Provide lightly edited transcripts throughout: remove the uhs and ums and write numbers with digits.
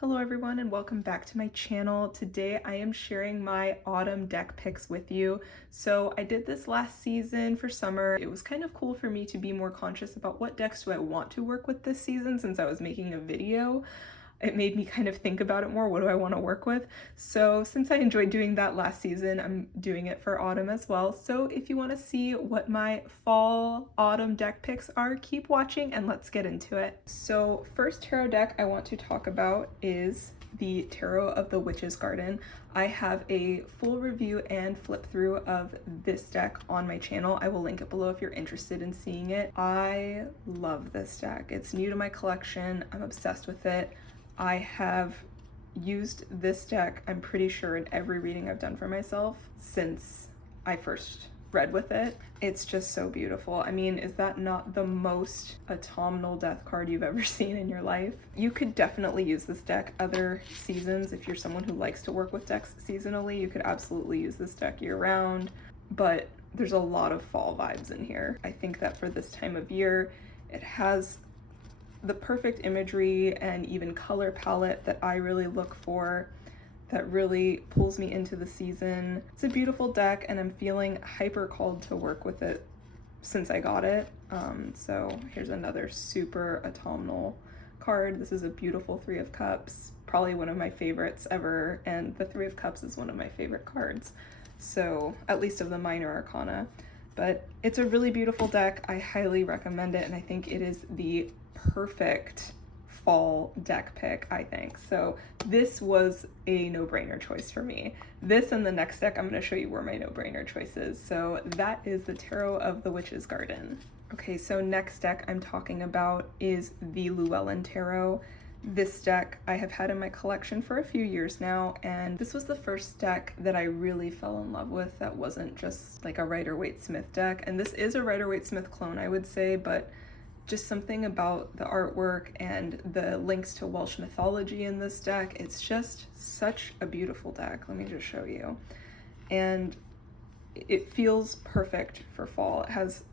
Hello everyone and welcome back to my channel. Today I am sharing my autumn deck picks with you. So I did this last season for summer. It was kind of cool for me to be more conscious about what decks do I want to work with this season since I was making a video. It made me kind of think about it more. What do I want to work with? So since I enjoyed doing that last season, I'm doing it for autumn as well. So if you want to see what my fall autumn deck picks are, keep watching and let's get into it. So first tarot deck I want to talk about is the Tarot of the Witch's Garden. I have a full review and flip through of this deck on my channel. I will link it below if you're interested in seeing it. I love this deck. It's new to my collection. I'm obsessed with it. I have used this deck, I'm pretty sure, in every reading I've done for myself since I first read with it. It's just so beautiful. I mean, is that not the most autumnal death card you've ever seen in your life? You could definitely use this deck other seasons. If you're someone who likes to work with decks seasonally, you could absolutely use this deck year round, but there's a lot of fall vibes in here. I think that for this time of year, it has the perfect imagery and even color palette that I really look for, that really pulls me into the season. It's a beautiful deck and I'm feeling hyper called to work with it since I got it. So here's another super autumnal card. This is a beautiful Three of Cups, probably one of my favorites ever, and the Three of Cups is one of my favorite cards, so at least of the minor arcana. But it's a really beautiful deck. I highly recommend it, and I think it is the perfect fall deck pick, I think. So this was a no-brainer choice for me. This and the next deck I'm going to show you were my no-brainer choices. So that is the Tarot of the Witch's Garden. Okay, so next deck I'm talking about is the Llewellyn Tarot. This deck I have had in my collection for a few years now, and this was the first deck that I really fell in love with that wasn't just like a Rider-Waite-Smith deck. And this is a Rider-Waite-Smith clone, I would say, but just something about the artwork and the links to Welsh mythology in this deck. It's just such a beautiful deck. Let me just show you. And it feels perfect for fall. It has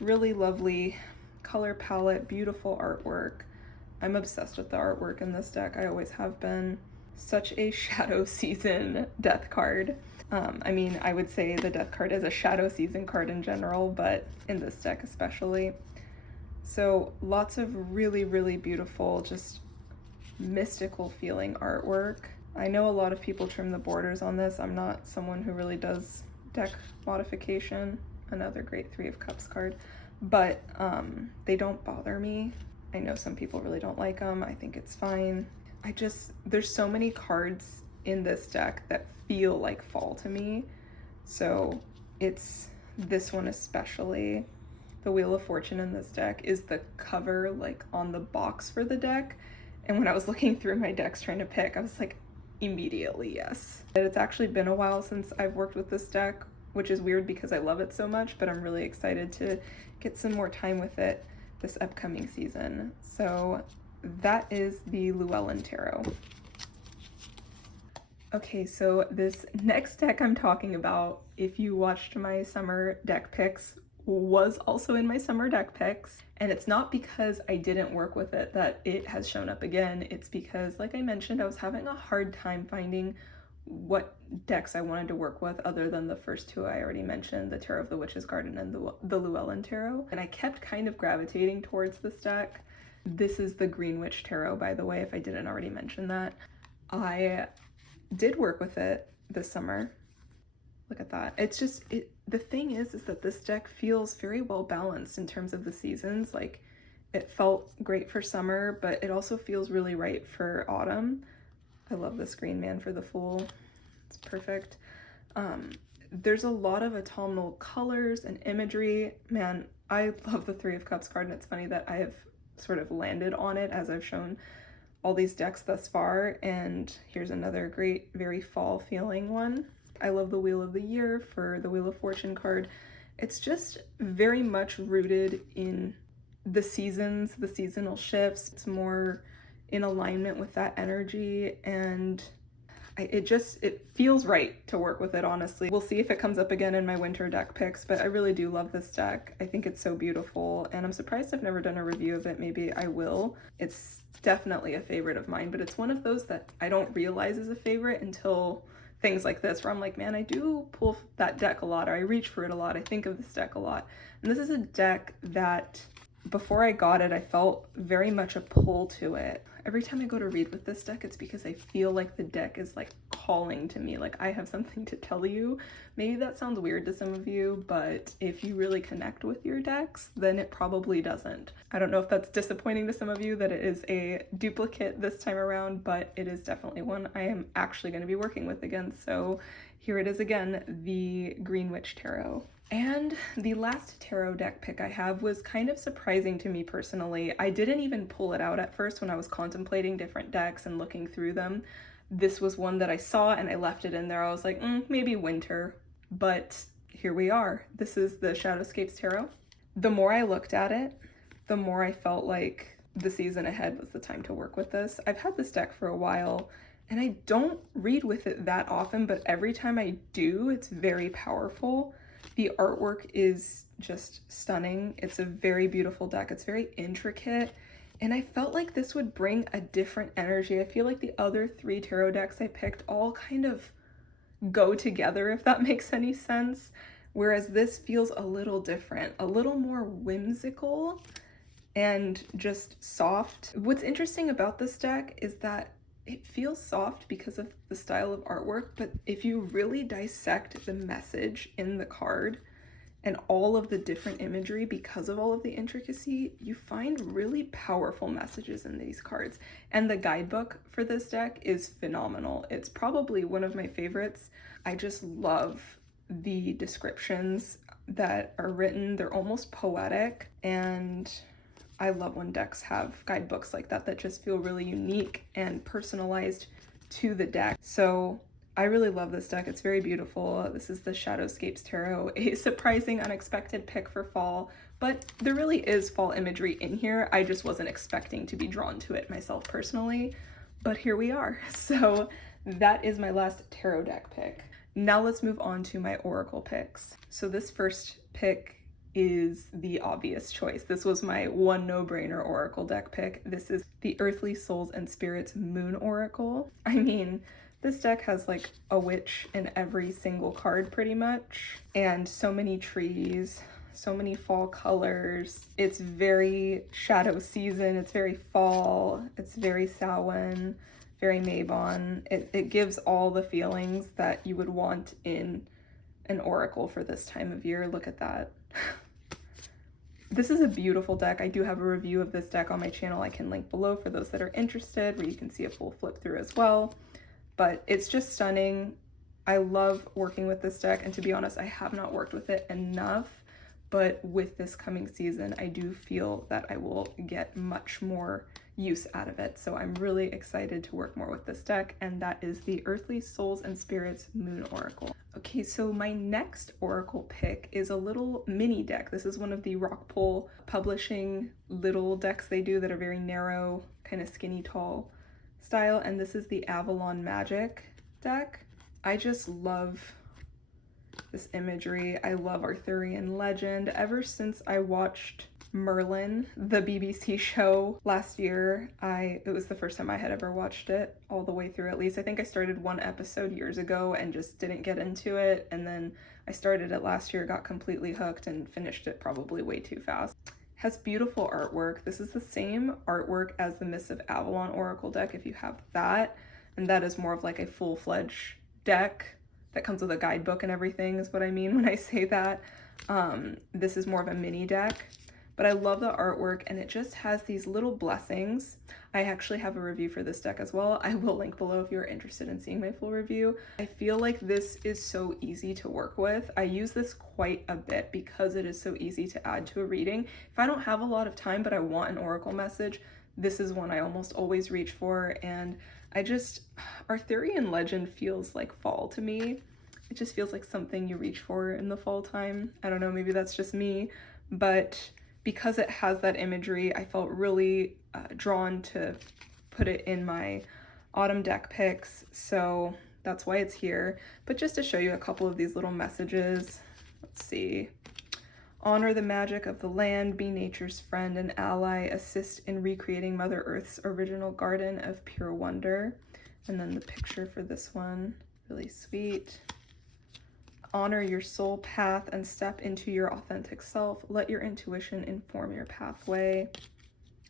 really lovely color palette, beautiful artwork. I'm obsessed with the artwork in this deck. I always have been. Such a shadow season death card. I mean, I would say the death card is a shadow season card in general, but in this deck especially. So lots of really, really beautiful, just mystical feeling artwork. I know a lot of people trim the borders on this. I'm not someone who really does deck modification. Another great Three of Cups card, but they don't bother me. I know some people really don't like them. I think it's fine. There's so many cards in this deck that feel like fall to me. So it's this one especially. The Wheel of Fortune in this deck is the cover, like on the box for the deck. And when I was looking through my decks trying to pick, I was like, immediately yes. And it's actually been a while since I've worked with this deck, which is weird because I love it so much, but I'm really excited to get some more time with it this upcoming season. So that is the Llewellyn Tarot. Okay, so this next deck I'm talking about, if you watched my summer deck picks, was also in my summer deck picks, and it's not because I didn't work with it that it has shown up again. It's because, like I mentioned, I was having a hard time finding what decks I wanted to work with other than the first two I already mentioned, the Tarot of the Witch's Garden and the Llewellyn Tarot, and I kept kind of gravitating towards this deck. This is the Green Witch Tarot, by the way, if I didn't already mention that. I did work with it this summer. Look at that. It's just, the thing is that this deck feels very well balanced in terms of the seasons. Like, it felt great for summer, but it also feels really right for autumn. I love this green man for the Fool. It's perfect. There's a lot of autumnal colors and imagery. Man, I love the Three of Cups card, and it's funny that I have sort of landed on it as I've shown all these decks thus far. And here's another great, very fall feeling one. I love the Wheel of the Year for the Wheel of Fortune card. It's just very much rooted in the seasons, the seasonal shifts. It's more in alignment with that energy, and it feels right to work with it, honestly. We'll see if it comes up again in my winter deck picks, but I really do love this deck. I think it's so beautiful, and I'm surprised I've never done a review of it. Maybe I will. It's definitely a favorite of mine, but it's one of those that I don't realize is a favorite until things like this, where I'm like, man, I do pull that deck a lot, or I reach for it a lot. I think of this deck a lot. And this is a deck that before I got it, I felt very much a pull to it. Every time I go to read with this deck, it's because I feel like the deck is like calling to me, like I have something to tell you. Maybe that sounds weird to some of you, but if you really connect with your decks, then it probably doesn't. I don't know if that's disappointing to some of you that it is a duplicate this time around, but it is definitely one I am actually going to be working with again. So here it is again, the Green Witch Tarot. And the last tarot deck pick I have was kind of surprising to me personally. I didn't even pull it out at first when I was contemplating different decks and looking through them. This was one that I saw and I left it in there. I was like, maybe winter, but here we are. This is the Shadowscapes Tarot. The more I looked at it, the more I felt like the season ahead was the time to work with this. I've had this deck for a while and I don't read with it that often, but every time I do, it's very powerful. The artwork is just stunning. It's a very beautiful deck. It's very intricate. And I felt like this would bring a different energy. I feel like the other 3 tarot decks I picked all kind of go together, if that makes any sense. Whereas this feels a little different, a little more whimsical and just soft. What's interesting about this deck is that it feels soft because of the style of artwork, but if you really dissect the message in the card and all of the different imagery because of all of the intricacy, you find really powerful messages in these cards. And the guidebook for this deck is phenomenal. It's probably one of my favorites. I just love the descriptions that are written. They're almost poetic, and I love when decks have guidebooks like that that just feel really unique and personalized to the deck. So I really love this deck. It's very beautiful. This is the Shadowscapes Tarot, a surprising, unexpected pick for fall, but there really is fall imagery in here. I just wasn't expecting to be drawn to it myself personally, but here we are. So that is my last tarot deck pick. Now let's move on to my oracle picks. So this first pick is the obvious choice. This was my one no-brainer oracle deck pick. This is the Earthly Souls and Spirits Moon Oracle. I mean, this deck has like a witch in every single card pretty much, and so many trees, so many fall colors. It's very shadow season, it's very fall, it's very Samhain, very Mabon. It gives all the feelings that you would want in an oracle for this time of year. Look at that. This is a beautiful deck. I do have a review of this deck on my channel. I can link below for those that are interested, where you can see a full flip through as well. But it's just stunning. I love working with this deck, and to be honest, I have not worked with it enough, but with this coming season, I do feel that I will get much more use out of it. So I'm really excited to work more with this deck, and that is the Earthly Souls and Spirits Moon Oracle. Okay, so my next oracle pick is a little mini deck. This is one of the Rockpool Publishing little decks they do that are very narrow, kind of skinny tall style, and this is the Avalon Magic deck. I just love this imagery. I love Arthurian legend. Ever since I watched Merlin, the BBC show last year, it was the first time I had ever watched it all the way through, at least. I think I started one episode years ago and just didn't get into it, and then I started it last year, got completely hooked, and finished it probably way too fast. Has beautiful artwork. This is the same artwork as the Mists of Avalon Oracle deck, if you have that, and that is more of like a full-fledged deck that comes with a guidebook and everything is what I mean when I say that. This is more of a mini deck, but I love the artwork, and it just has these little blessings. I actually have a review for this deck as well. I will link below if you're interested in seeing my full review. I feel like this is so easy to work with. I use this quite a bit because it is so easy to add to a reading. If I don't have a lot of time but I want an oracle message, this is one I almost always reach for, and Arthurian legend feels like fall to me. It just feels like something you reach for in the fall time. I don't know, maybe that's just me, but because it has that imagery, I felt really drawn to put it in my autumn deck picks, so that's why it's here. But just to show you a couple of these little messages, let's see. Honor the magic of the land, be nature's friend and ally, assist in recreating Mother Earth's original garden of pure wonder. And then the picture for this one, really sweet. Honor your soul path and step into your authentic self. Let your intuition inform your pathway.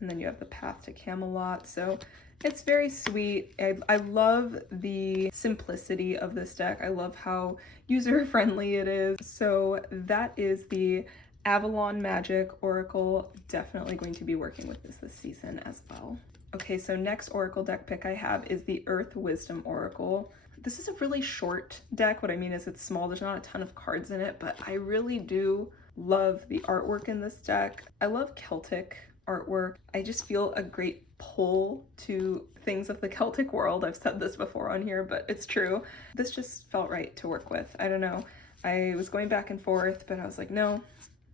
And then you have the path to Camelot. So it's very sweet. I love the simplicity of this deck. I love how user-friendly it is. So that is the Avalon Magic Oracle. Definitely going to be working with this season as well. Okay, so next Oracle deck pick I have is the Earth Wisdom Oracle. This is a really short deck. What I mean is it's small. There's not a ton of cards in it, but I really do love the artwork in this deck. I love Celtic artwork. I just feel a great pull to things of the Celtic world. I've said this before on here, but it's true. This just felt right to work with. I don't know. I was going back and forth, but I was like, no,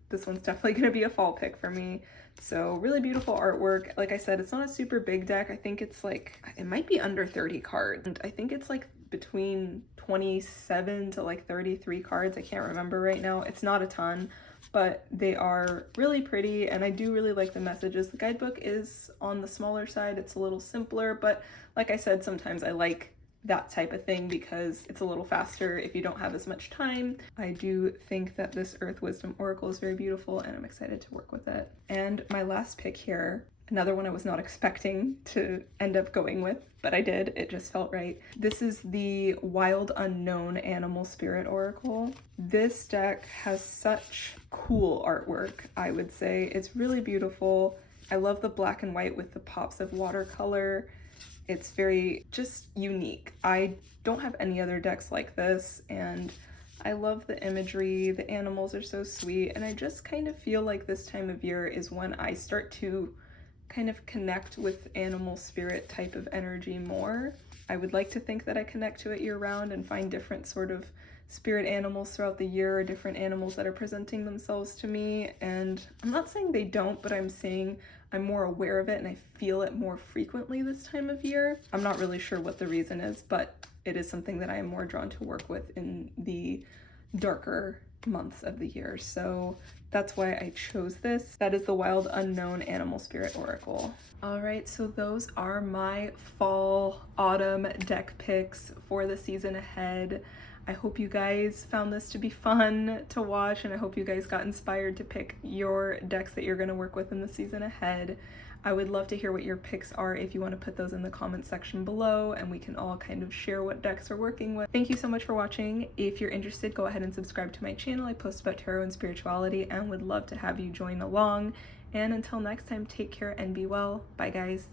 this one's definitely going to be a fall pick for me. So really beautiful artwork. Like I said, it's not a super big deck. I think it's like, it might be under 30 cards. And I think it's like between 27 to like 33 cards. I can't remember right now. It's not a ton, but they are really pretty, and I do really like the messages. The guidebook is on the smaller side. It's a little simpler, but like I said, sometimes I like that type of thing because it's a little faster if you don't have as much time. I do think that this Earth Wisdom Oracle is very beautiful, and I'm excited to work with it. And my last pick here, another one I was not expecting to end up going with, but I did. It just felt right. This is the Wild Unknown Animal Spirit Oracle. This deck has such cool artwork, I would say. It's really beautiful. I love the black and white with the pops of watercolor. It's very just unique. I don't have any other decks like this, and I love the imagery. The animals are so sweet, and I just kind of feel like this time of year is when I start to kind of connect with animal spirit type of energy more. I would like to think that I connect to it year round and find different sort of spirit animals throughout the year, or different animals that are presenting themselves to me. And I'm not saying they don't, but I'm saying I'm more aware of it and I feel it more frequently this time of year. I'm not really sure what the reason is, but it is something that I am more drawn to work with in the darker months of the year. So that's why I chose this. That is the Wild Unknown Animal Spirit Oracle. All right, so those are my fall autumn deck picks for the season ahead. I hope you guys found this to be fun to watch, and I hope you guys got inspired to pick your decks that you're going to work with in the season ahead. I would love to hear what your picks are if you want to put those in the comment section below, and we can all kind of share what decks we're working with. Thank you so much for watching. If you're interested, go ahead and subscribe to my channel. I post about tarot and spirituality and would love to have you join along. And until next time, take care and be well. Bye guys.